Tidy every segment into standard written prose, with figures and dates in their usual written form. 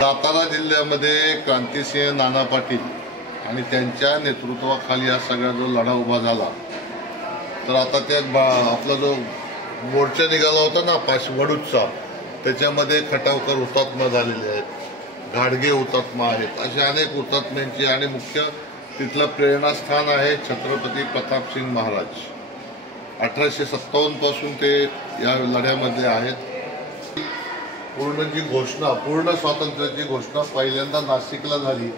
सातारा जिल्ह्यामध्ये क्रांतिसिंह नाना पाटील आणि त्यांच्या नेतृत्वाखाली हा सगळा जो लढा उभा झाला, तर आता त्या आपला जो मोर्चा निघाला होता ना वडूजचा, त्याच्यामध्ये खटावकर हुतात्मा झालेले आहेत, घाडगे हुतात्मा आहेत, असे अनेक हुतात्म्यांची आणि मुख्य तिथलं प्रेरणास्थान आहे छत्रपती प्रतापसिंग महाराज. 1857 पासून ते या लढ्यामध्ये आहेत. पूर्ण स्वातंत्र्याची घोषणा पहिल्यांदा नाशिकला झाली,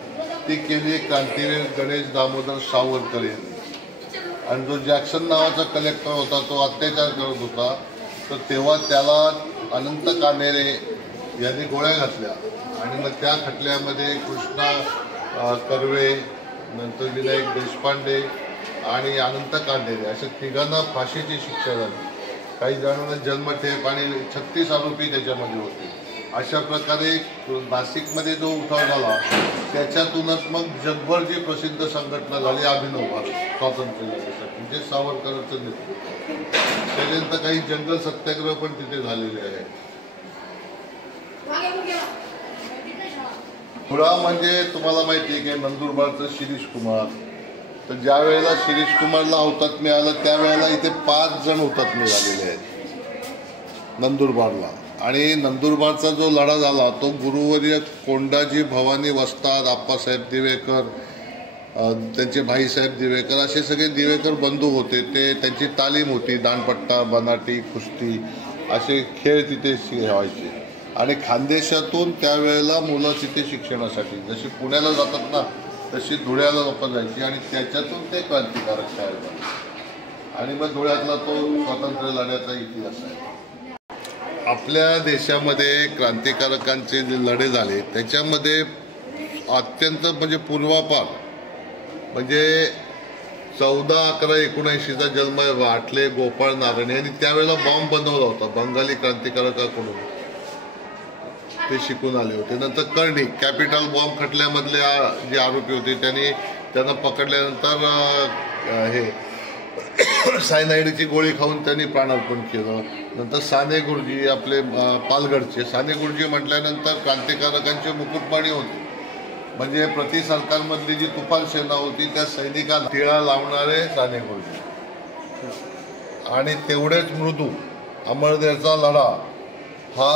ती केली क्रांतीवीर गणेश दामोदर सावरकर यांनी. आणि जो जॅक्सन नावाचा कलेक्टर होता, तो अत्याचार करत होता, तर तेव्हा त्याला अनंत कानेरे यांनी गोळ्या घातल्या आणि मग त्या खटल्यामध्ये कृष्णा कर्वे, नंतर विनायक देशपांडे आणि अनंत कानेरे अशा तिघांना फाशीची शिक्षा झाली. काही जणांना जन्मठेप आणि 36 आरोपी त्याच्यामध्ये होते. अशा प्रकारे नाशिकमध्ये जो उठाव झाला, त्याच्यातूनच मग जगभर जी प्रसिद्ध संघटना झाली अभिनव भारत स्वातंत्र्य लढ्यासाठी, म्हणजे सावरकरांचं नेतृत्व. त्याच्यानंतर काही जंगल सत्याग्रह पण तिथे झालेले आहेत. मुळा म्हणजे तुम्हाला माहिती आहे की नंदुरबारचं शिरीष कुमार, तर ज्या वेळेला शिरीष कुमारला हुतात्म्य आलं त्यावेळेला इथे 5 जण हुतात्मे झालेले आहेत नंदुरबारला. आणि नंदुरबारचा जो लढा झाला तो गुरुवर्य कोंडाजी भवानी वस्ताद, आप्पासाहेब दिवेकर, त्यांचे भाईसाहेब दिवेकर, असे सगळे दिवेकर बंधू होते. ते त्यांची तालीम होती, दांडपट्टा, बनाटी, कुस्ती असे खेळ तिथे व्हायचे. आणि खानदेशातून त्यावेळेला मुलं तिथे शिक्षणासाठी जशी पुण्याला जातात ना, तशी धुळ्याला लोक जायची आणि त्याच्यातून ते क्रांतिकारक तयार झाले. आणि मग धुळ्यातला तो स्वातंत्र्य लढ्याचा इतिहास आहे. आपल्या देशामध्ये क्रांतिकारकांचे जे लढे झाले त्याच्यामध्ये अत्यंत म्हणजे पूर्वापार, म्हणजे 14/11/79चा जन्म आठले गोपाळ नारायण यांनी त्यावेळेला बॉम्ब बनवला होता बंगाली क्रांतिकारकाकडून, ते शिकून आले होते. नंतर कर्णिक कॅपिटल बॉम्ब खटल्यामधले जे आरोपी होते त्यांना पकडल्यानंतर हे सायनाईडची गोळी खाऊन त्यांनी प्राणार्पण केलं. नंतर साने गुरुजी आपले पालघरचे, साने गुरुजी म्हटल्यानंतर क्रांतिकारकांचे मुकुटपाणी होते. म्हणजे प्रति सरकारमधली जी तुफान सेना होती त्या सैनिकांना टिळा लावणारे साने गुरुजी. आणि तेवढेच मृदू अमळनेरचा लढा हा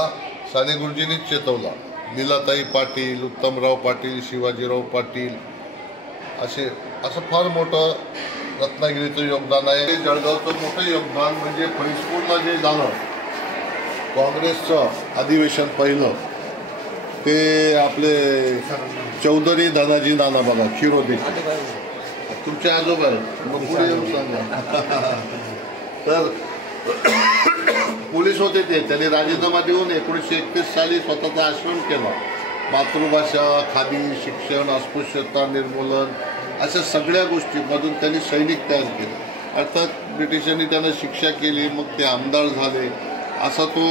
साने गुरुजींनीच चेतवला. लीलाताई पाटील, उत्तमराव पाटील, शिवाजीराव पाटील असं फार मोठं रत्नागिरीचं योगदान आहे. जळगावचं मोठं योगदान म्हणजे फैजपूरला जे झालं काँग्रेसचं अधिवेशन पहिलं, ते आपले चौधरी धनाजी नाना बघा खिरोदे तुमचे आजोबा आहेत, मग पुढे येऊन सांगा. तर पोलीस होते त्यांनी राजीनामा देऊन 1931 साली स्वतःचा आश्रम केला. मातृभाषा, खादी, शिक्षण, अस्पृश्यता निर्मूलन अशा सगळ्या गोष्टींमधून त्यांनी सैनिक तयार केले. अर्थात ब्रिटिशांनी त्यांना शिक्षा केली, मग ते आमदार झाले. असा तो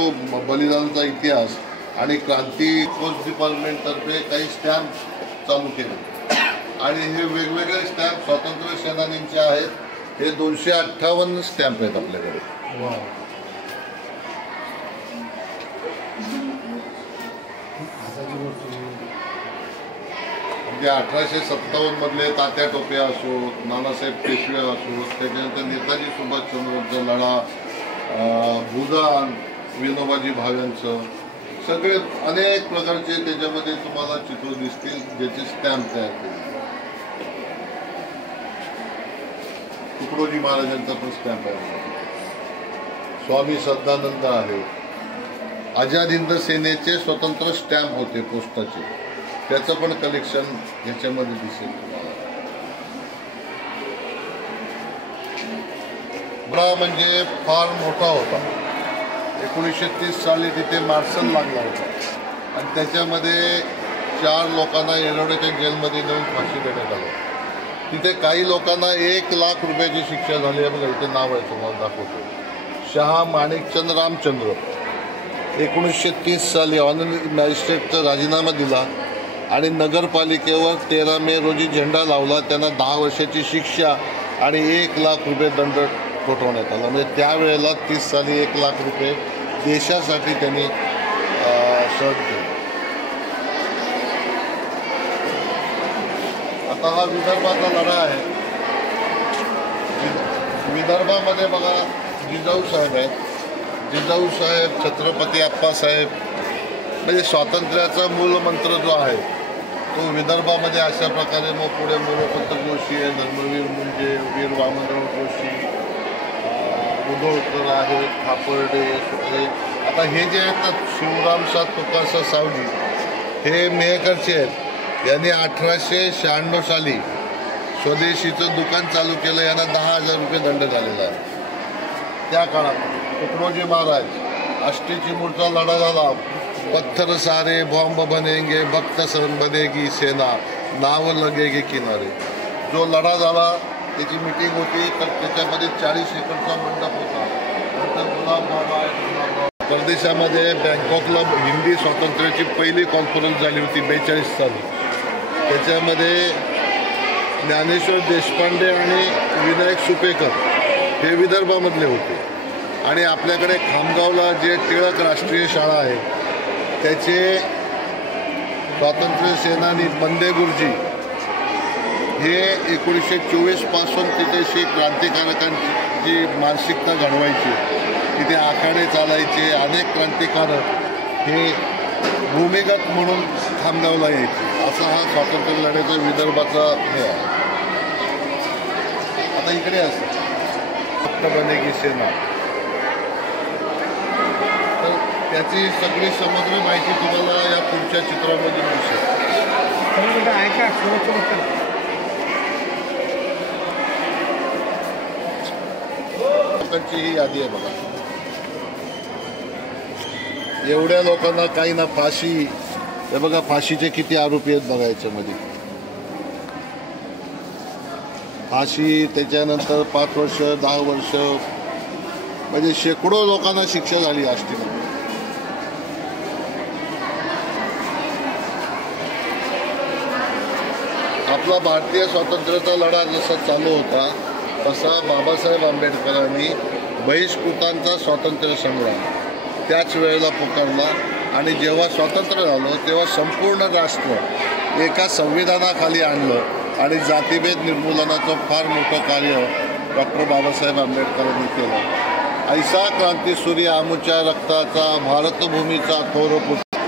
बलिदानाचा इतिहास. आणि क्रांती पोस्ट डिपार्टमेंटतर्फे काही स्टॅम्प चालू केले आणि हे वेगवेगळे स्टॅम्प स्वातंत्र्य सेनानींचे आहेत. हे 258 स्टॅम्प आहेत आपल्याकडे. म्हणजे 1857 मधले तात्या टोपे असो, नानासाहेब पेशवे असो, त्याच्यानंतर नेताजी सुभाषचंद्रांचा लढा, भूदान, विनोबाजी भाव्यांचं, सगळे अनेक प्रकारचे त्याच्यामध्ये तुम्हाला चित्र दिसतील ज्याचे स्टॅम्प तयार केले. तुकडोजी महाराजांचा पण स्टॅम्प आहे. स्वामी सदानंद आहे. आझाद हिंद सेनेचे स्वतंत्र स्टॅम्प होते पोस्टाचे, त्याचं पण कलेक्शन याच्यामध्ये दिसेल तुम्हाला. बडा म्हणजे फार मोठा होता. 1930 साली तिथे मार्शल लागला होता आणि त्याच्यामध्ये 4 लोकांना येरवड्याच्या जेलमध्ये नेऊन फाशी देण्यात आली. तिथे काही लोकांना 1 लाख रुपयाची शिक्षा झाली आहे. बघा इथे नाव आहे तुम्हाला दाखवतो. शहा माणिकचंद रामचंद्र 1930 साली ऑनररी मॅजिस्ट्रेटचा राजीनामा दिला आणि नगरपालिकेवर 13 मे रोजी झेंडा लावला. त्यांना 10 वर्षाची शिक्षा आणि 1 लाख रुपये दंड ठोठवण्यात आला. म्हणजे त्यावेळेला 30 साली 1 लाख रुपये देशासाठी त्यांनी सहन केले. आता हा विदर्भाचा लढा आहे. विदर्भामध्ये बघा जिजाऊ साहेब आहेत. जिजाऊ साहेब, छत्रपती आप्पासाहेब, म्हणजे स्वातंत्र्याचा मूल मंत्र जो आहे तो विदर्भामध्ये अशा प्रकारे. मग पुढे मोरोपंत जोशी आहे, धर्मवीर मुंजे, वीर वामनराव जोशी, मुधोळकर आहेत, खापर्डे, सुपले. आता हे जे आहेत ना, शिवरामसा तुकासा सावजी, हे मेहकरचे आहेत. यांनी 1896 साली स्वदेशीचं दुकान चालू केलं. यांना 10,000 रुपये दंड झालेला आहे. त्या काळात तुकडोजी महाराज, आष्टी चिमूरचा लढा झाला. पत्थर सारे बॉम्ब बनेंगे, भक्त सन बनेगी सेना, नाव लगेगे किनारे. जो लढा झाला त्याची मिटिंग होती, तर त्याच्यामध्ये 40 एकरचा मंडप होता. नंतर गुलाबबाबा परदेशामध्ये बँकॉकला हिंदी स्वातंत्र्याची पहिली कॉन्फरन्स झाली होती 42 साली. त्याच्यामध्ये ज्ञानेश्वर देशपांडे आणि विनायक सुपेकर हे विदर्भामधले होते. आणि आपल्याकडे खामगावला जे टिळक राष्ट्रीय शाळा आहे त्याचे स्वातंत्र्य सेनानी बंदे गुरुजी हे 1924 पासून तिथे क्रांतिकारकांची मानसिकता घडवायची. तिथे आखाडे चालायचे. अनेक क्रांतिकारक हे भूमिगत म्हणून खामगावला यायचे. असा हा स्वातंत्र्य लढ्याचा विदर्भाचा हे आहे. आता इकडे असं भक्त बनेगी सेना, तर त्याची सगळी समग्र माहिती तुम्हाला या पुढच्या चित्रामध्ये दिसेल. ही यादी आहे बघा. एवढ्या लोकांना काही ना फाशी. हे बघा फाशीचे किती आरोपी आहेत बघा याच्यामध्ये. फाशी, त्याच्यानंतर 5 वर्ष, 10 वर्ष, म्हणजे शेकडो लोकांना शिक्षा झाली आष्टीमध्ये. आपला भारतीय स्वातंत्र्याचा लढा जसा चालू होता तसा बाबासाहेब आंबेडकरांनी बहिष्कृतांचा स्वातंत्र्य संग्राम त्याच वेळेला पुकारला. आणि जेव्हा स्वातंत्र्य झालं तेव्हा संपूर्ण राष्ट्र एका संविधानाखाली आणलं आणि जातीभेद निर्मूलनाचं फार मोठं कार्य डॉक्टर बाबासाहेब आंबेडकरांनी केलं. ऐसा क्रांतीसूर्य आमुच्या रक्ताचा, भारतभूमीचा थोर पुत्र.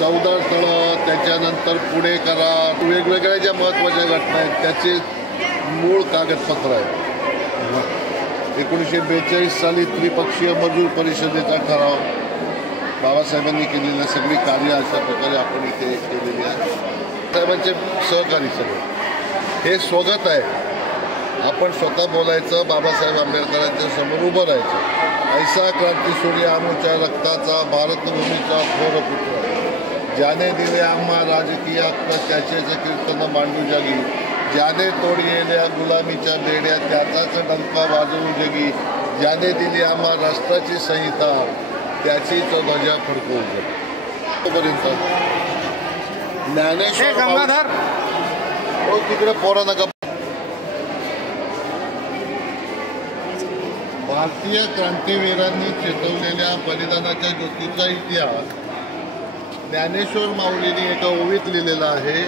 14 स्थळं, त्याच्यानंतर पुणे करार, वेगवेगळ्या ज्या महत्त्वाच्या घटना आहेत त्याचे मूळ कागदपत्र आहेत. 1942 साली त्रिपक्षीय मजूर परिषदेचा ठराव बाबासाहेबांनी केलेल्या सगळी कार्य अशा प्रकारे आपण इथे केलेली आहे. साहेबांचे सहकारी सगळे हे स्वगत आहे. आपण स्वतः बोलायचं, बाबासाहेब आंबेडकरांच्या समोर उभं राहायचं. ऐसा क्रांतीसूर्य आमुच्या रक्ताचा, भारतभूमीचा थोर पुत्र, ज्याने दिले आम्हा राजकीय हक्क, त्याचेच कीर्तन मांडू जगी. ज्याने तोडलेल्या गुलामीच्या बेड्या, त्याचाच डंका वाजवू जगी. ज्याने दिली आम्हा राष्ट्राची संहिता, त्याचीच ध्वजा फडकवू जगी. पर्यंत ज्ञानेश्वर हो तिकडे पोरा नका. भारतीय क्रांतीवीरांनी चेतवलेल्या बलिदानाच्या ज्योतीचा इतिहास ज्ञानेश्वर माऊलींनी एका ओवीत लिहिलेला आहे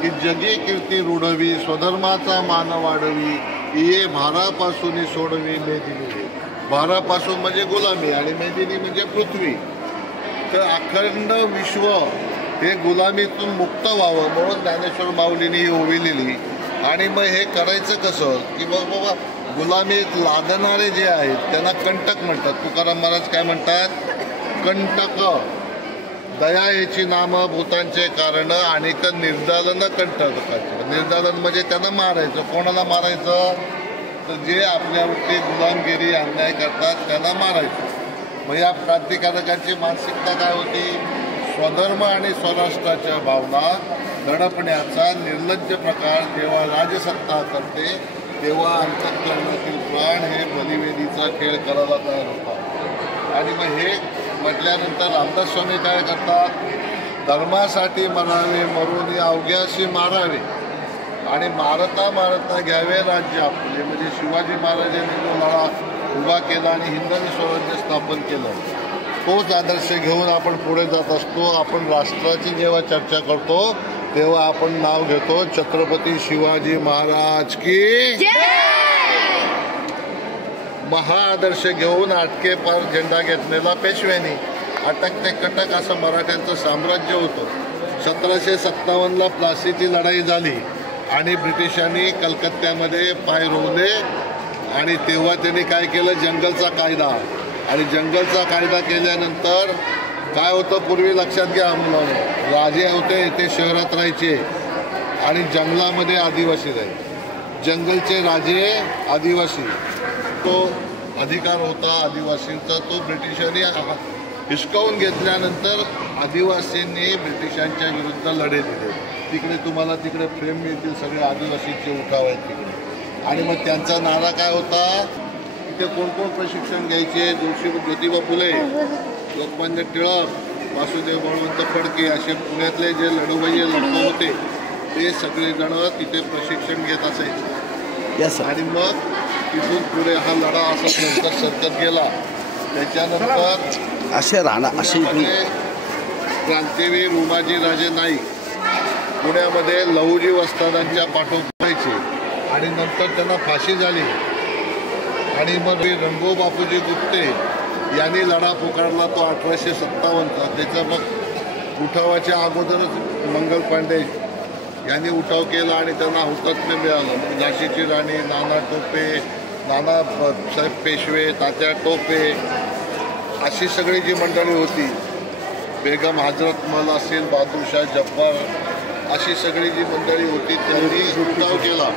की जगी कीर्ती रुढवी, स्वधर्माचा मान वाढवी, ये भारापासून सोडवी मेदिनी. भारापासून म्हणजे गुलामी आणि मेदिनी म्हणजे पृथ्वी. तर अखंड विश्व हे गुलामीतून मुक्त व्हावं म्हणून ज्ञानेश्वर माऊलींनी ही ओवी लिहिली. आणि मग हे करायचं कसं की बाबा गुलामीत लादणारे जे आहेत त्यांना कंटक म्हणतात. तुकाराम महाराज काय म्हणतात? कंटक. दया याची नामं भूतांचे कारण आणि निर्दालन कंटकाचे. निर्दालन म्हणजे त्यांना मारायचं. कोणाला मारायचं? तर जे आपल्यावरती गुलामगिरी अन्याय करतात त्यांना मारायचं. मग या क्रांतिकारकांची मानसिकता काय होती? स्वधर्म आणि स्वराष्ट्राच्या भावना दडपण्याचा निर्लज्ज प्रकार जेव्हा राजसत्ता करते तेव्हा अंतःकरणातील प्राण हे बलिवेदीचा खेळ करायला तयार होतात. आणि मग हे म्हटल्यानंतर रामदास स्वामी काय करतात? धर्मासाठी मरावे, मरून अवघ्याशी मारावे आणि मारता मारता घ्यावे राज्य आपले. म्हणजे शिवाजी महाराजांनी जो लढा उभा केला आणि हिंदवी स्वराज्य स्थापन केलं तोच आदर्श घेऊन आपण पुढे जात असतो. आपण राष्ट्राची जेव्हा चर्चा करतो तेव्हा आपण नाव घेतो छत्रपती शिवाजी महाराज की महाआदर्श घेऊन अटके पार झेंडा घेतलेला पेशव्यांनी. अटक ते कटक असं मराठ्यांचं साम्राज्य होतं. 1757ला प्लासीची लढाई झाली आणि ब्रिटिशांनी कलकत्त्यामध्ये पाय रोवले आणि तेव्हा त्यांनी काय केलं, जंगलचा कायदा. आणि जंगलचा कायदा केल्यानंतर काय होतं, पूर्वी लक्षात घ्या, राजे होते ते शहरात राहायचे आणि जंगलामध्ये आदिवासी राहायचे. जंगलचे राजे आदिवासी, तो अधिकार होता आदिवासींचा, तो ब्रिटिशांनी हिसकावून घेतल्यानंतर आदिवासींनी ब्रिटिशांच्या विरुद्ध लढे दिले. तिकडे तुम्हाला तिकडे फ्रेम मिळतील, सगळे आदिवासीचे उठाव आहेत तिकडे. आणि मग त्यांचा नारा काय होता, तिथे कोण कोण प्रशिक्षण घ्यायचे, ज्योतिबा फुले, लोकमान्य टिळक, वासुदेव बळवंत फडके असे पुण्यातले जे लढवय्ये लढवत होते ते सगळेजण तिथे प्रशिक्षण घेत असायचे. आणि मग तिथून पुढे हा लढा असा नंतर सरकत गेला. त्याच्यानंतर असे राहणार असे क्रांतीवीर उमाजी राजे नाईक पुण्यामध्ये लहुजी वस्तादांच्या पाठोपाठीचे आणि नंतर त्यांना फाशी झाली. आणि मग रणगो बापूजी गुप्ते यांनी लढा पुकारला तो 1857चा. त्याचा मग उठावाच्या अगोदरच मंगल पांडे यांनी उठाव केला आणि त्यांना हुतात्म्य मिळालं. झाशीची राणी, नाना टोपे, नानासाहेब पेशवे, तात्या टोपे अशी सगळी जी मंडळी होती, बेगम हजरतमल असेल, बहादूरशाह जब्बार अशी सगळी जी मंडळी होती त्यांनी उठाव केला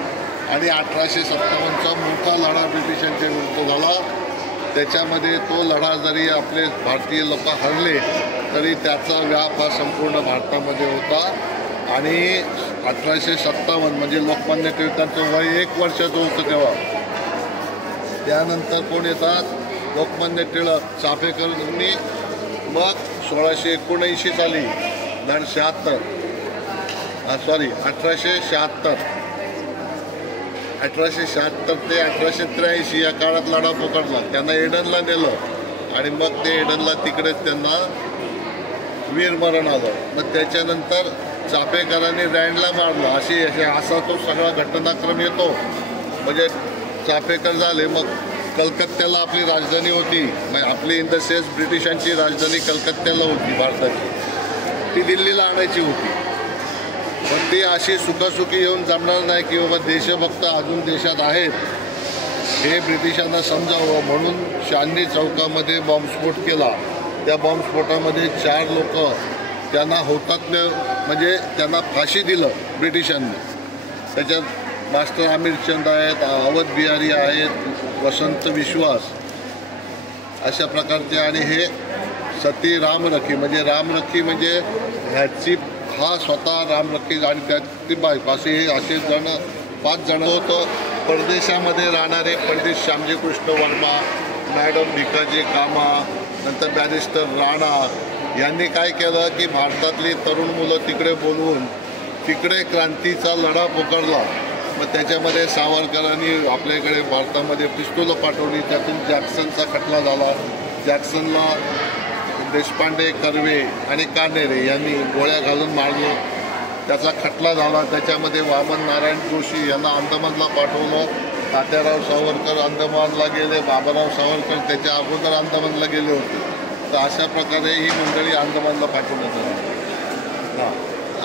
आणि 1857चा मोठा लढा ब्रिटिशांच्या विरुद्ध झाला. त्याच्यामध्ये तो लढा जरी आपले भारतीय लोक हरले तरी त्याचा व्याप हा संपूर्ण भारतामध्ये होता. आणि 1857 म्हणजे लोकमान्य टिळकांचं वय 1 वर्षाचं होतं तेव्हा. त्यानंतर कोण येतात, लोकमान्य टिळक, चाफेकरांनी मग 1679 साली 1876 ते 1883 या काळात लढा पुकारला. त्यांना एडनला नेलं आणि मग ते एडनला तिकडेच त्यांना वीरमरण आलं. मग त्याच्यानंतर चाफेकरांनी रँडला मारलं. असा तो सगळा घटनाक्रम येतो. म्हणजे चाफेकर झाले, मग कलकत्त्याला आपली राजधानी होती, मग आपली इन द सेन्स ब्रिटिशांची राजधानी कलकत्त्याला होती भारताची, ती दिल्लीला आणायची होती. पण ती अशी सुखासुखी येऊन जमणार नाही की बाबा देशभक्त अजून देशात आहेत हे ब्रिटिशांना समजावं म्हणून चांदणी चौकामध्ये बॉम्बस्फोट केला. त्या बॉम्बस्फोटामध्ये 4 लोक त्यांना हुतात्म्य म्हणजे त्यांना फाशी दिलं ब्रिटिशांनी. त्याच्यात मास्टर आमिरचंद आहेत, अवध बिहारी आहेत, वसंत विश्वास अशा प्रकारचे. आणि हे सती रामरखी म्हणजे ह्याची हा स्वतः रामरखी आणि त्याची बायको असे 5 जण होतं. परदेशामध्ये राहणारे पंडित श्यामजी कृष्ण वर्मा, मॅडम भिकाजी कामा, नंतर बॅरिस्टर राणा यांनी काय केलं की भारतातली तरुण मुलं तिकडे बोलवून तिकडे क्रांतीचा लढा पुकारला. मग त्याच्यामध्ये सावरकरांनी आपल्याकडे भारतामध्ये पिस्तूलं पाठवली. त्यातून जॅक्सनचा खटला झाला. जॅक्सनला देशपांडे, कर्वे आणि कानेरे यांनी गोळ्या घालून मारलं. त्याचा खटला झाला. त्याच्यामध्ये वामन नारायण जोशी यांना अंदमानला पाठवलं. तात्याराव सावरकर अंदमानला गेले. बाबाराव सावरकर त्याच्या अगोदर अंदमानला गेले होते. तर अशा प्रकारे ही मंडळी अंदमानला पाठवण्यात आली.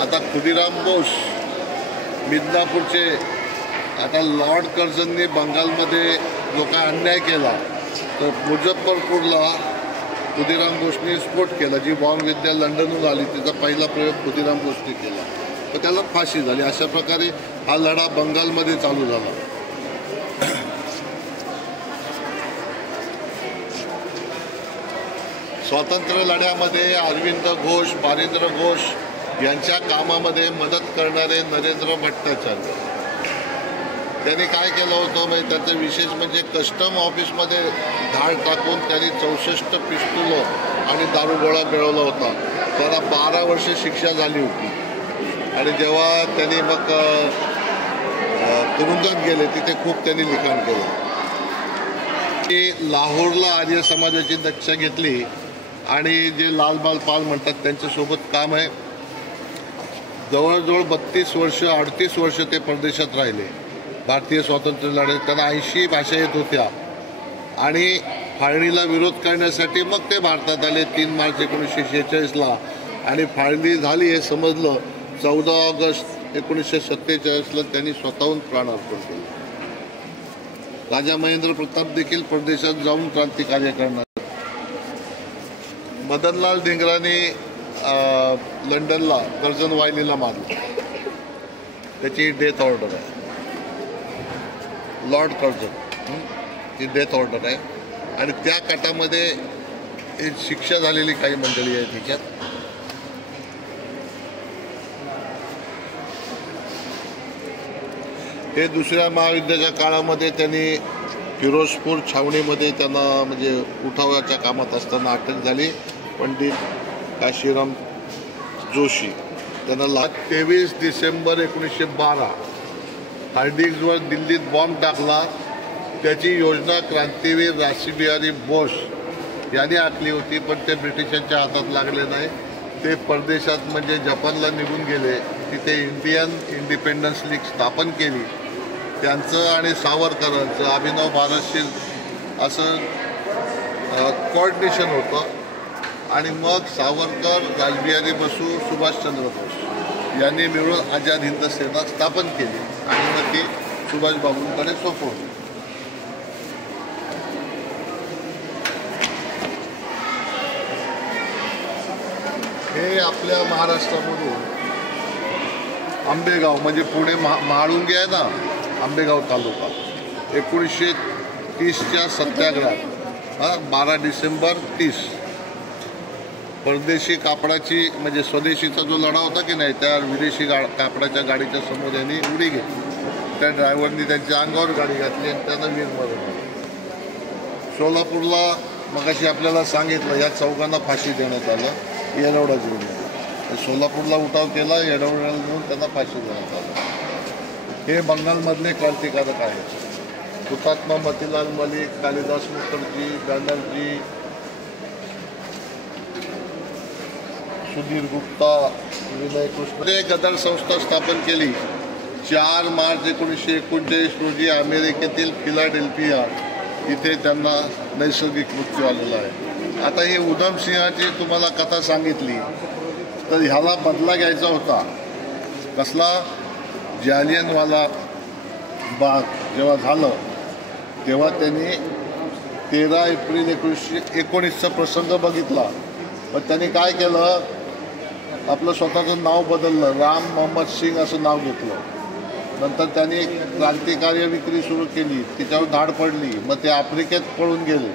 आता खुदीराम बोस मिदनापूरचे, आता लॉर्ड कर्झनने बंगालमध्ये जो काय अन्याय केला तर मुझफ्फरपूरला खुदीराम बोसने स्फोट केला. जी बॉम्ब विद्या लंडनहून आली त्याचा पहिला प्रयोग खुदीराम बोसने केला, तर त्याला फाशी झाली. अशा प्रकारे हा लढा बंगालमध्ये चालू झाला. स्वातंत्र्य लढ्यामध्ये अरविंद घोष, बारिंद्र घोष यांच्या कामामध्ये मदत करणारे नरेंद्र भट्टाचार्य त्यांनी काय केलं होतं म्हणजे त्याचं विशेष म्हणजे कस्टम ऑफिसमध्ये धाड टाकून त्यांनी 64 पिस्तुलं आणि दारूगोळा मिळवला होता. त्याला 12 वर्षे शिक्षा झाली होती. आणि जेव्हा त्यांनी मग तुरुंगात गेले तिथे खूप त्यांनी लिखाण केलं. की लाहोरला आर्य समाजाची दक्षा घेतली आणि जे लालबाल पाल म्हणतात त्यांच्यासोबत काम आहे. जवळजवळ 32 वर्ष 38 वर्ष ते परदेशात राहिले. भारतीय स्वातंत्र्य लढ्यात त्यांना 80 भाषा येत होत्या आणि फाळणीला विरोध करण्यासाठी मग ते भारतात आले 3 मार्च 1946ला. आणि फाळणी झाली हे समजलं 14 ऑगस्ट 1947ला त्यांनी स्वतःहून प्राणार्पण केले. राजा महेंद्र प्रताप देखील परदेशात जाऊन क्रांतिकार्य करणार. मदनलाल धिंगराने लंडनला कर्जन वाहिनीला मारलं. त्याची डेथ ऑर्डर आहे. लॉर्ड कर्जन ही डेथ ऑर्डर आहे. आणि त्या कटामध्ये शिक्षा झालेली काही मंडळी आहे तिच्यात. हे दुसऱ्या महायुद्धाच्या काळामध्ये त्यांनी फिरोजपूर छावणीमध्ये त्यांना म्हणजे उठावाच्या कामात असताना अटक झाली. पंडित काशीराम जोशी त्यांना 23 डिसेंबर 1912 हार्डिंग्जवर दिल्लीत बॉम्ब टाकला. त्याची योजना क्रांतीवीर रासबिहारी बोस यांनी आखली होती, पण ते ब्रिटिशांच्या हातात लागले नाही. ते परदेशात म्हणजे जपानला निघून गेले. तिथे इंडियन इंडिपेंडन्स लीग स्थापन केली. त्यांचं आणि सावरकरांचं अभिनव भारतशील असं कोऑर्डिनेशन होतं. आणि मग सावरकर, रासबिहारी बसू, सुभाषचंद्र बोस यांनी मिळून आझाद हिंद सेना स्थापन केली आणि मग ती सुभाषबाबूंकडे सोपवली. हे आपल्या महाराष्ट्रामधून आंबेगाव म्हणजे पुणे म्हाळुंगे आहे ना, आंबेगाव तालुका 1930च्या सत्याग्रहात 12 डिसेंबर 30 परदेशी कापडाची म्हणजे स्वदेशीचा जो लढा होता की नाही, त्या विदेशी कापडाच्या गाडीच्या समोर यांनी उडी घेतली. त्या ड्रायव्हरनी त्यांच्या अंगावर गाडी घातली आणि त्यांना वीरमरण आलं. सोलापूरला मगाशी आपल्याला सांगितलं या चौघांना फाशी देण्यात आलं. येरवडा जिल्ह्यात सोलापूरला उठाव केला, येरवड्याला घेऊन त्यांना फाशी देण्यात आलं. हे बंगालमधले क्रांतिकारक आहेत. हुतात्मा मोतीलाल मलिक, कालिदास मुखर्जी, बॅनर्जी, सुधीर गुप्ता, विनय कृष्ण. गदर संस्था स्थापन केली 4 मार्च 1939 रोजी अमेरिकेतील फिलाडेल्फिया इथे त्यांना नैसर्गिक मृत्यू आलेला आहे. आता ही उधम सिंहाची तुम्हाला कथा सांगितली तर ह्याला बदला घ्यायचा होता. कसला? जालियनवाला बाग जेव्हा झालं तेव्हा त्यांनी 13 एप्रिल 1919चा प्रसंग बघितला. पण त्यांनी काय केलं, आपलं स्वतःचं नाव बदललं, राम मोहम्मद सिंग असं नाव घेतलं. नंतर त्यांनी क्रांतिकार्य विक्री सुरू केली, तिच्यावर धाड पडली. मग ते आफ्रिकेत पळून गेले.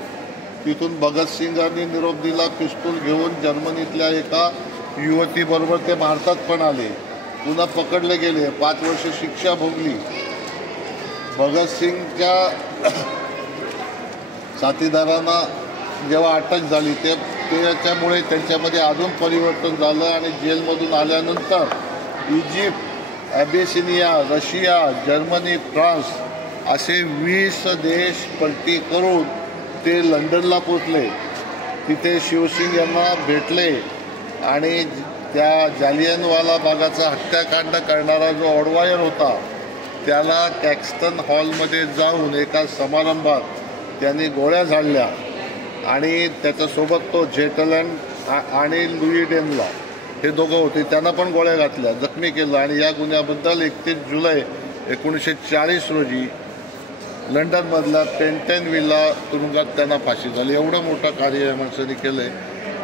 तिथून भगतसिंगांनी निरोप दिला. पिस्तूल घेऊन जर्मनीतल्या एका युवतीबरोबर ते भारतात पण आले. पुन्हा पकडले गेले, 5 वर्ष शिक्षा भोगली. भगतसिंगच्या साथीदारांना जेव्हा अटक झाली त्याच्यामुळे त्यांच्यामध्ये अजून परिवर्तन झालं आणि जेलमधून आल्यानंतर इजिप्त, ॲबिसिनिया, रशिया, जर्मनी, फ्रान्स असे 20 देश पलटी करून ते लंडनला पोचले. तिथे शिवसिंग यांना भेटले आणि त्या जालियनवाला बागाचा हत्याकांड करणारा जो ऑडवायर होता त्याला कॅक्स्टन हॉलमध्ये जाऊन एका समारंभात त्यांनी गोळ्या झाडल्या. आणि त्याच्यासोबत तो जेटलँड आणि लुई डेनला हे दोघं होते, त्यांना पण गोळ्या घातल्या, जखमी केलं. आणि या गुन्ह्याबद्दल 31 जुलै 1940 रोजी लंडनमधल्या पेंटन विला तुरुंगात त्यांना फाशी झाली. एवढं मोठं कार्य या माणसाने केलं आहे.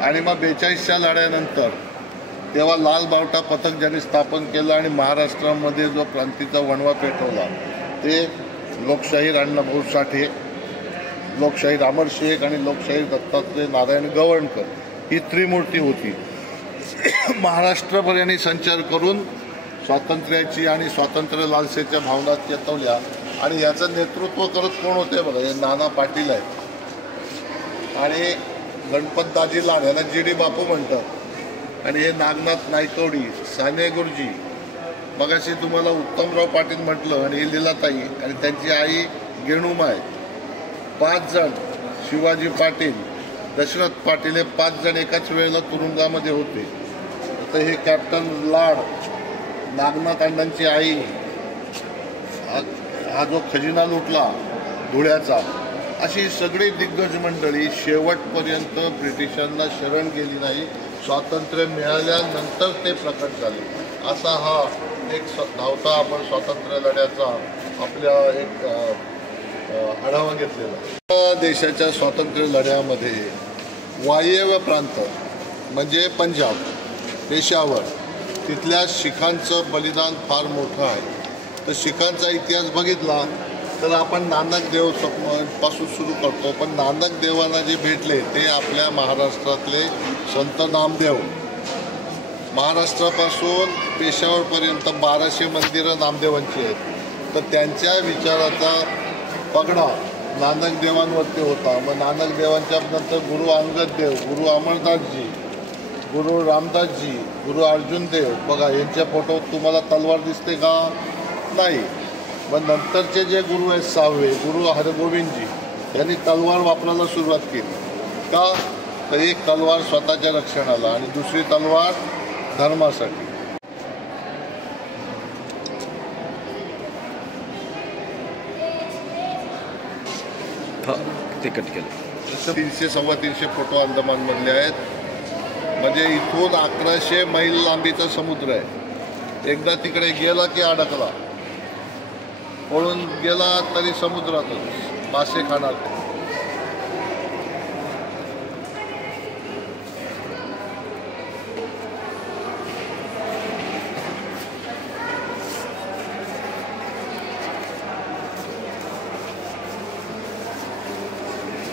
आणि मग 42च्या लढ्यानंतर तेव्हा लाल बावटा पथक ज्यांनी स्थापन केलं आणि महाराष्ट्रामध्ये जो क्रांतीचा वणवा पेटवला ते लोकशाहीर अण्णाभाऊ साठे, लोकशाहीर अमर शेख आणि लोकशाहीर दत्तात्रय नारायण गवळणकर ही त्रिमूर्ती होती. महाराष्ट्रभर यांनी संचार करून स्वातंत्र्याची आणि स्वातंत्र्य लालसेच्या भावना चेतवल्या. आणि याचं नेतृत्व करत कोण होते बघा, हे नाना पाटील आहेत आणि गणपतदाजी लाड, यांना GD बापू म्हणतात. आणि हे नागनाथ नायकवडी, साने गुरुजी, मगाशी तुम्हाला उत्तमराव पाटील म्हटलं, आणि हे लीलाताई आणि त्यांची आई गेणुमाय, 5 जण, शिवाजी पाटील, दशरथ पाटील, हे 5 जण एकाच वेळेला तुरुंगामध्ये होते. तर हे कॅप्टन लाड नागनाथ अण्णांची आई, हा जो खजिना लुटला धुळ्याचा, अशी सगळी दिग्गज मंडळी शेवटपर्यंत ब्रिटिशांना शरण गेली नाही. स्वातंत्र्य मिळाल्यानंतर ते प्रकट झाले. असा हा एक धावता आपण स्वातंत्र्य लढ्याचा आपल्या एक आढावा घेतलेला. देशाच्या स्वातंत्र्य लढ्यामध्ये वायव्य प्रांत म्हणजे पंजाब, पेशावर, तिथल्या शिखांचं बलिदान फार मोठं आहे. तर शिखांचा इतिहास बघितला तर आपण नानक देव पासून सुरू करतो. पण नानक देवांना जे भेटले ते आपल्या महाराष्ट्रातले संत नामदेव. महाराष्ट्रापासून पेशावरपर्यंत 1200 मंदिरं नामदेवांची आहेत. तर त्यांच्या विचाराचा पगडा नानक देवांवरती होता. मग नानक देवांच्या नंतर गुरु अंगद देव, गुरु अमरदासजी, गुरु रामदासजी, गुरु अर्जुन देव. बघा यांच्या फोटोत तुम्हाला तलवार दिसते का? नाही. मग नंतरचे जे गुरु आहेत 6वे गुरु हरगोविंदजी, यांनी तलवार वापरायला सुरुवात केली. का? तर एक तलवार स्वतःच्या रक्षणाला आणि दुसरी तलवार धर्मासाठी. ते कट केलं. 300-325 फोटो अंदमानमधले आहेत. म्हणजे इथून 1100 मैल लांबीचा समुद्र आहे. एकदा तिकडे गेला की अडकला, पळून गेला तरी समुद्रातच मासे खाणार.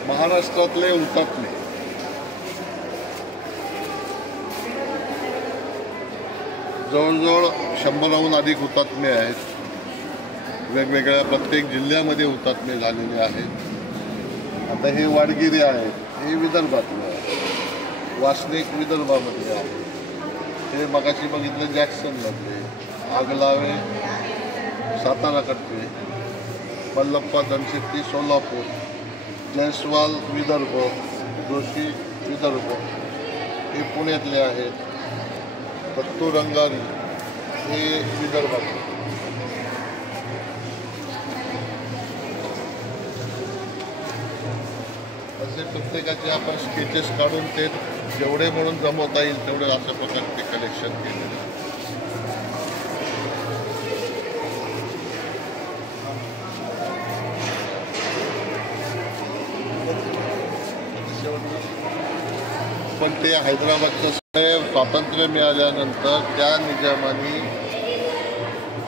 महाराष्ट्रातले हुतात्मे जवळजवळ 100हून अधिक हुतात्मे आहेत. वेगवेगळ्या प्रत्येक जिल्ह्यामध्ये हुतात्मे झालेले आहेत. आता हे वाडगिरी आहेत, हे विदर्भातलं आहे. वासनिक विदर्भामध्ये आहे. हे मगाशी बघितलं जॅक्सनमधले. आगलावे साताराकडचे, मल्लप्पा धनशेट्टी सोलापूर, जयस्वाल विदर्भ, जोशी विदर्भ हे पुण्यातले आहेत. दत्तू रंगारी हे विदर्भातले. असे प्रत्येकाचे आपण स्केचेस काढून ते जेवढे म्हणून जमवता येईल तेवढे अशा प्रकारे ते कलेक्शन केलेले. पण ते हैदराबादचं स्वातंत्र्य मिळाल्यानंतर त्या निजामाने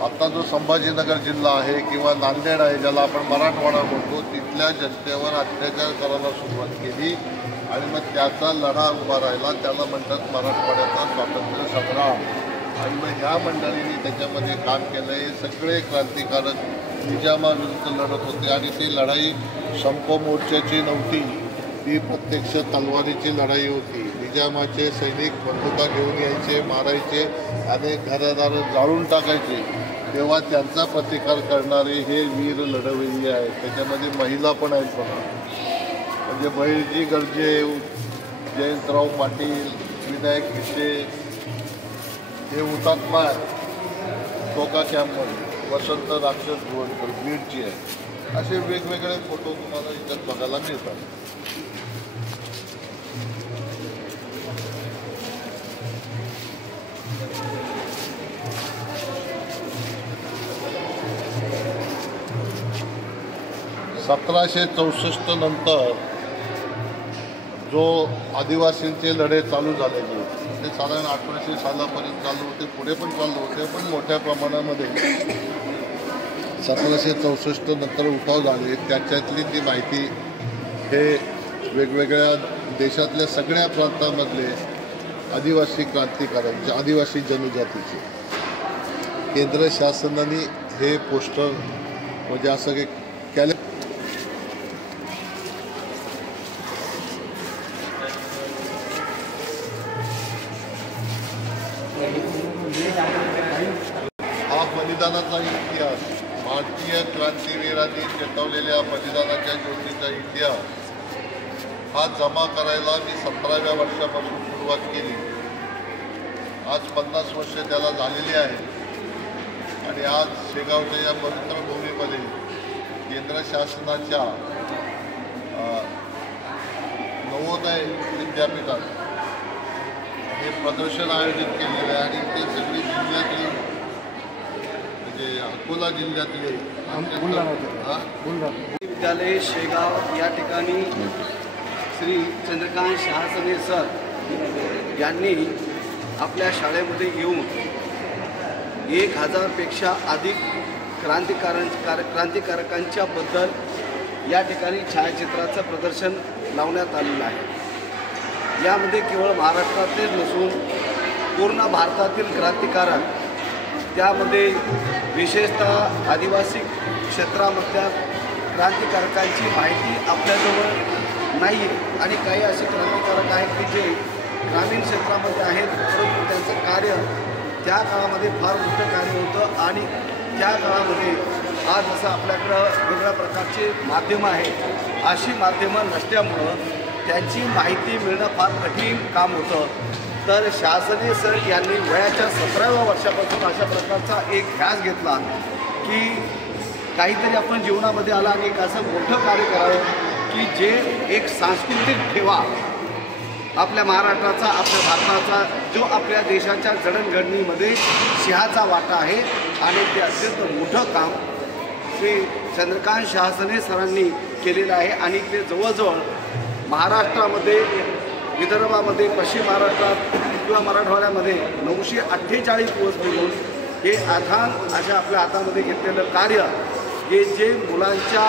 आता जो संभाजीनगर जिल्हा आहे किंवा नांदेड आहे, ज्याला आपण मराठवाडा म्हणतो, तिथल्या जनतेवर अत्याचार करायला सुरुवात केली. आणि मग त्याचा लढा उभा राहिला. त्याला म्हणतात मराठवाड्याचा स्वातंत्र्य संग्राम. आणि मग ह्या मंडळींनी त्याच्यामध्ये काम केलं. हे सगळे क्रांतिकारक निजामाविरुद्ध लढत होते. आणि ती लढाई संप मोर्चाची नव्हती, ती प्रत्यक्ष तलवारीची लढाई होती. निजामाचे सैनिक बंदुका घेऊन यायचे, मारायचे आणि घरदारं जाळून टाकायचे. तेव्हा त्यांचा प्रतिकार करणारे हे वीर लढवय्ये आहेत. त्याच्यामध्ये महिला पण आहेत बघा. म्हणजे बहिर्जी गर्जे, जयंतराव पाटील, विनायक भिसे हे हुतात्मा आहेत. टोका कॅम्पमध्ये वसंत राक्षस गोवणकर बीडची आहे. असे वेगवेगळे फोटो तुम्हाला इथं बघायला मिळतात. (1764) नंतर जो आदिवासींचे लढे चालू झालेले ते साधारण 1800 सालापर्यंत चालू होते. पुढे पण चालू होते, पण मोठ्या प्रमाणामध्ये 1764 नंतर उठाव झाले. त्याच्यातली ती माहिती हे वेगवेगळ्या देशातल्या सगळ्या प्रांतामधले आदिवासी क्रांतिकारक, आदिवासी जनजातीचे, केंद्र शासनाने हे पोस्टर म्हणजे असं काही केलं. हा बलिदानाचा इतिहास, भारतीय क्रांतीवीरांनी चेतवलेल्या बलिदानाच्या ज्योतीचा इतिहास हा जमा करायला मी 17व्या वर्षापासून सुरुवात केली. आज 50 वर्ष त्याला झालेली आहे. आणि आज शेगावच्या या पवित्र भूमीमध्ये केंद्र शासनाच्या नवोदय विद्यापीठात हे प्रदर्शन आयोजित केलेलं आहे आणि ते सगळी जिल्ह्यातली म्हणजे अकोला जिल्ह्यातले विद्यालय शेगाव या ठिकाणी श्री चंद्रकांत शहासने सर यांनी आपल्या शाळेमध्ये येऊन 1000पेक्षा अधिक क्रांतिकारकांच्या बद्दल या ठिकाणी छायाचित्राचं प्रदर्शन लावण्यात आलेलं आहे। यामध्ये केवळ महाराष्ट्रातलेच नसून पूर्ण भारतातील क्रांतिकारक, त्यामध्ये विशेषतः आदिवासी क्षेत्रामधल्या क्रांतिकारकांची माहिती आपल्याजवळ नाही आहे आणि काही असे क्रांतिकारक आहेत की जे ग्रामीण क्षेत्रामध्ये आहेत, परंतु त्यांचं कार्य त्या काळामध्ये फार मोठं कार्य होतं आणि त्या काळामध्ये आज जसं आपल्याकडं वेगवेगळ्या प्रकारचे माध्यमं आहेत, अशी माध्यमं नसल्यामुळं त्यांची माहिती मिळणं फार कठीण काम होतं। तर शासने सर यांनी वयाच्या 17व्या वर्षापासून अशा प्रकारचा एक ध्यास घेतला की काहीतरी आपण जीवनामध्ये आला आणि एक असं मोठं कार्य करावं की जे एक सांस्कृतिक ठेवा आपल्या महाराष्ट्राचा, आपल्या भारताचा, जो आपल्या देशाच्या जडणघडणीमध्ये सिंहाचा वाटा आहे आणि ते अत्यंत मोठं काम श्री चंद्रकांत शहासने सरांनी केलेलं आहे आणि ते जवळजवळ महाराष्ट्रामध्ये, विदर्भामध्ये, पश्चिम महाराष्ट्रात किंवा मराठवाड्यामध्ये 948 दिवस मिळून हे अथांग अशा आपल्या हातामध्ये घेतलेलं कार्य हे जे मुलांच्या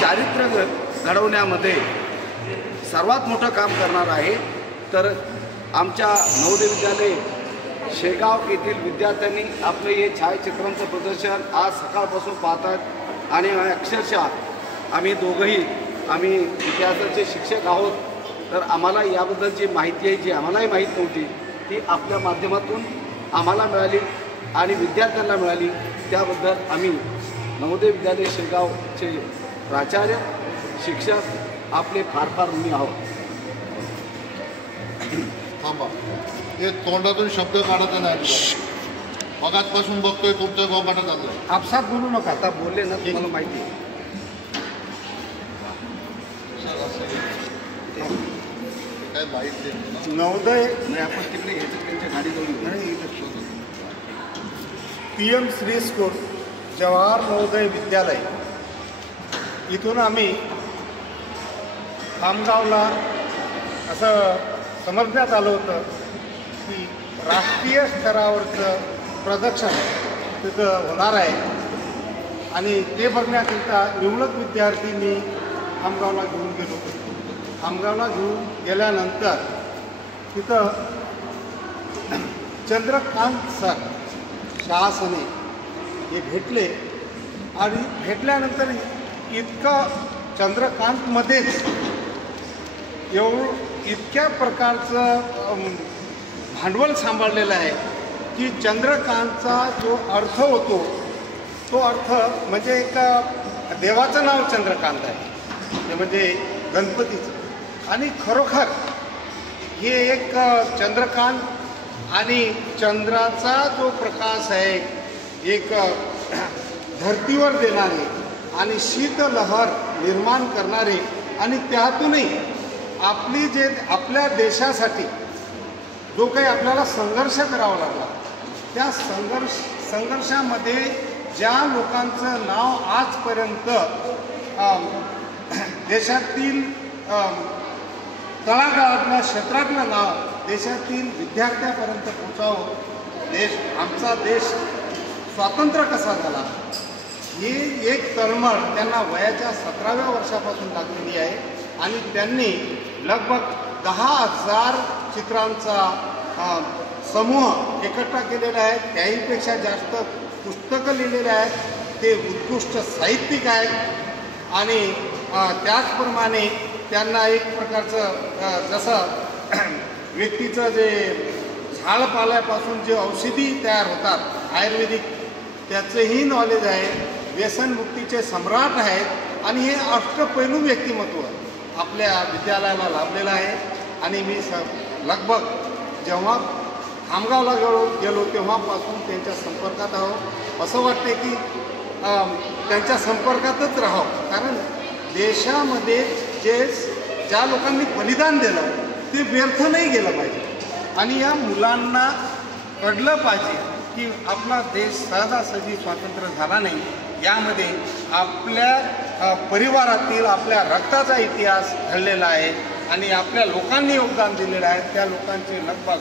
चारित्र्य घडवण्यामध्ये सर्वात मोठं काम करणार आहे। तर आमच्या नवोदय विद्यालय शेगाव येथील विद्यार्थ्यांनी आपलं हे छायाचित्रांचं प्रदर्शन आज सकाळपासून पाहतात आणि अक्षरशः आम्ही दोघंही इतिहासाचे शिक्षक आहोत, तर आम्हाला याबद्दलची माहिती आहे जी आम्हालाही माहीत नव्हती ती आपल्या माध्यमातून आम्हाला मिळाली आणि विद्यार्थ्यांना मिळाली। त्याबद्दल आम्ही नवोदय विद्यालय शेगावचे प्राचार्य, शिक्षक आपले फार फार ऋणी आहोत। थांबा, हे तोंडातून शब्द काढत नाही, मगाचपासून बघतोय तुमच्या गोंगाटात आलं। आपसात बोलू नका, आता बोलले ना तुम्हाला माहिती आहे। काय माहिती नवोदय नाही, आपण तिकडे घ्यायचं त्यांच्या गाडीजवळ PM श्री स्कूल जवाहर नवोदय विद्यालय इथून आम्ही खामगावला असं समजण्यात आलं होतं की राष्ट्रीय स्तरावरचं प्रदर्शन तिथं होणार आहे आणि ते बघण्याकरिता निवडक विद्यार्थी खामगावला घेऊन गेलो। खामगावला घेऊन गेल्यानंतर तिथं चंद्रकांत सर शहासने हे भेटले आणि भेटल्यानंतर इतकं चंद्रकांतमध्येच इतक्या प्रकारचं भांडवल सांभाळलेलं आहे की चंद्रकांतचा जो अर्थ होतो तो अर्थ म्हणजे एक देवाचं नाव चंद्रकांत आहे, ते म्हणजे गणपतीचं, आणि खरोखर हे एक चंद्रकांत आणि चंद्राचा जो प्रकाश आहे एक धरतीवर देणारे आणि शीतलहर निर्माण करणारे आणि त्यातूनही आपल्या देशासाठी जो काही आपल्याला संघर्ष करावा लागला त्या संघर्षामध्ये ज्या लोकांचं नाव आजपर्यंत देशातील तळागाळातल्या क्षेत्रातलं नाव देशातील विद्यार्थ्यापर्यंत पोचावं, आमचा देश स्वातंत्र्य कसा झाला ही एक तळमळ त्यांना वयाच्या 17व्या वर्षापासून लागलेली आहे आणि त्यांनी लगभग 10,000 चित्रांचा समूह एकट्ठा केलेला आहे। त्याहीपेक्षा जास्त पुस्तकं लिहिलेले आहेत, ते उत्कृष्ट साहित्यिक आहेत आणि त्याचप्रमाणे त्यांना एक प्रकारचं जसं व्यक्तीचं जे झाडपाल्यापासून जे औषधी तयार होतात आयुर्वेदिक त्याचंही नॉलेज आहे, व्यसनमुक्तीचे सम्राट आहेत आणि हे अष्टपैलू व्यक्तिमत्व आपल्या विद्यालयाला लाभलेलं आहे। आणि मी लगभग जेव्हा खामगावला गेलो तेव्हापासून त्यांच्या संपर्कात आहोत. असं वाटते की त्यांच्या संपर्कातच राहावं, कारण देशामध्ये ज्या लोकांनी बलिदान दिलं ते व्यर्थ नाही गेलं पाहिजे. आणि या मुलांना कळलं पाहिजे की आपला देश सहजासहजी स्वातंत्र्य झाला नाही. यामध्ये आपल्या परिवारातील आपल्या रक्ताचा इतिहास घडलेला आहे आणि आपल्या लोकांनी योगदान दिलेलं आहे. त्या लोकांचे लगभग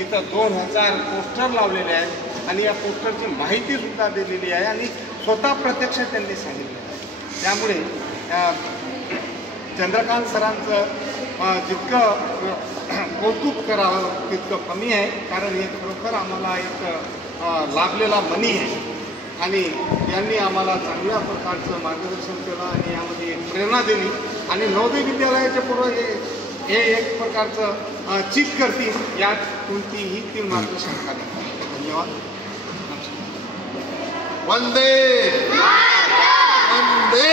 इथं 2000 पोस्टर लावलेले आहेत आणि या पोस्टरची माहितीसुद्धा दिलेली आहे आणि स्वतः प्रत्यक्ष त्यांनी सांगितलं आहे. त्यामुळे चंद्रकांत सरांचं जितकं कौतुक करावं तितकं कमी आहे, कारण हे खरोखर आम्हाला एक लाभलेला मनी आहे आणि यांनी आम्हाला चांगल्या प्रकारचं मार्गदर्शन केलं आणि यामध्ये एक प्रेरणा दिली आणि नवोदय विद्यालयाच्या पूर्व हे एक प्रकारचं चीज करतील यात कोणतीही तीन मात्र शंका नाही. धन्यवाद. वंदे वंदे